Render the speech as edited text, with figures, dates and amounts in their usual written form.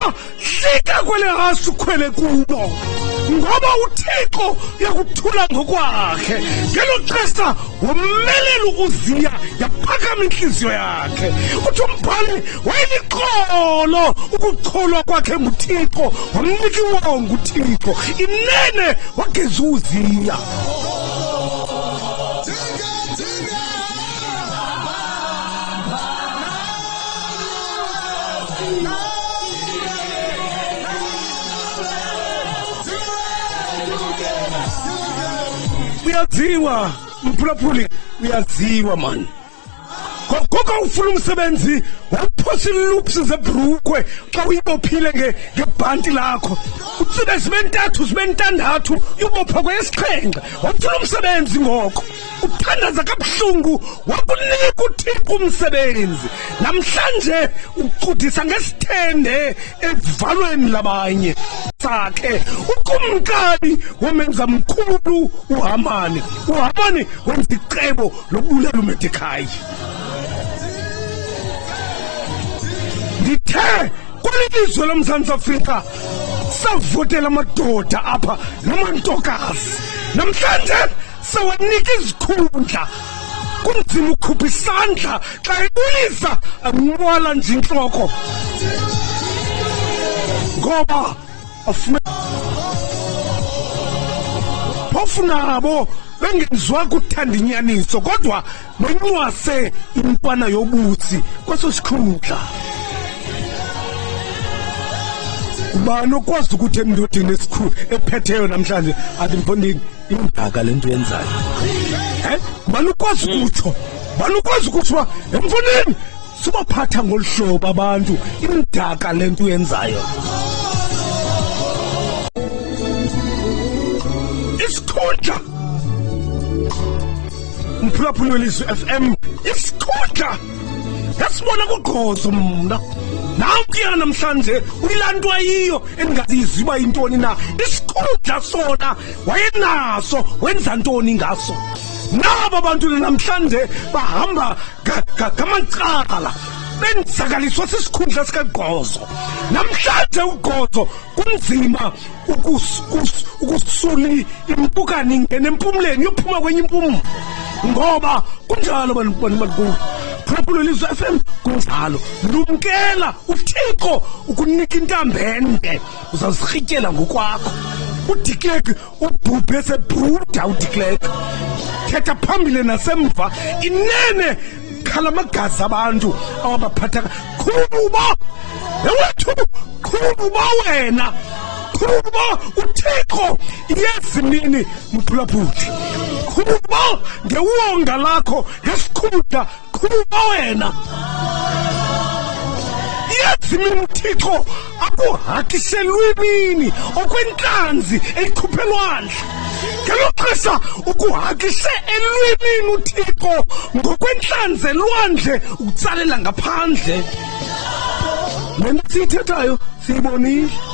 hlika kwele hasu khwele kubo ngoba uThixo uyakuthula ngokwakhe ngelo xesha womelela uZiya yaphakama inhliziyo yakhe uthi umbhali wayeliqolo ukukholwa kwakhe nguThixo wamnika iwonga uThixo inene wageza uZiya. Uyaziwa mphulaphuli uyaziwa man gogo ufuna umsebenzi waphosa iloops zebrukwe xa uyibophile ngebhanti lakho utsibe sibentathu uyobopha kweyesixhenxe wafuna umsebenzi ngoko uthandaza kabuhlungu wakunika uThixo umsebenzi namhlanje ucudisa ngesithende ezivalweni labanye sakhe ukumkani womenza mkhulu uHamani wenza icebo lokubulela uMordecai. Ndithe kwelizwe loMzantsi Afrika savotela amadoda apha namantokazi namhlanje sawanika izikhundla kunzima ukhupha isandla xa ebulisa anqwala nje intloko ngoba phofu nabo bengenziwa kuthanda inyaniso kodwa bencwase impana yobuthi kweso sikhundla. Ubani okwazi ukuthi emndodeni esikhulu ephetheyo namhlanje athi mfondini imdaka lento yenzayo ubani ukwazi ukutsho ubani ukwazi ukuthiwa emfondini sibaphatha ngolhlobo abantu imdaka lento yenzayo isikhundla umphulaphuli welizwe FM isikhundla yasibona kuGqozo mna nawukuya namhlanje uyilanto ayiyo engazizi uba yintoni na isikhundla sona wayenaso wenza ntoni ngaso naba abantu namhlanje bahamba ngamacala benzakaliswa sisikhundla sikaGqozo namhlanje uGqozo kunzima ukusuli impukane ingene empumleni yophuma kwenye impumu ngoba kunjalo bantu Phulaphuli welizwe FM kunjalo lumkela uThixo ukunika intambende uzazirhityela ngokwakho uDiklek ubhubhe sebhuda uDiklek thetha phambili nasemva inene khalamagazi abantu awabaphatha khuluba ewethu khuluba wena khuluba uThixo yezinini mphulaphuli khuluba ngewonga lakho ngesikhundla khuluba wena yezimini uThixo akuhakiselwini okwentlanzi elikhuphelwandle ngelo xesha ukuhakise elwimini uThixo ngokwentlanzi elwandle ukutsalela ngaphandle lento siyithethayo siyibonile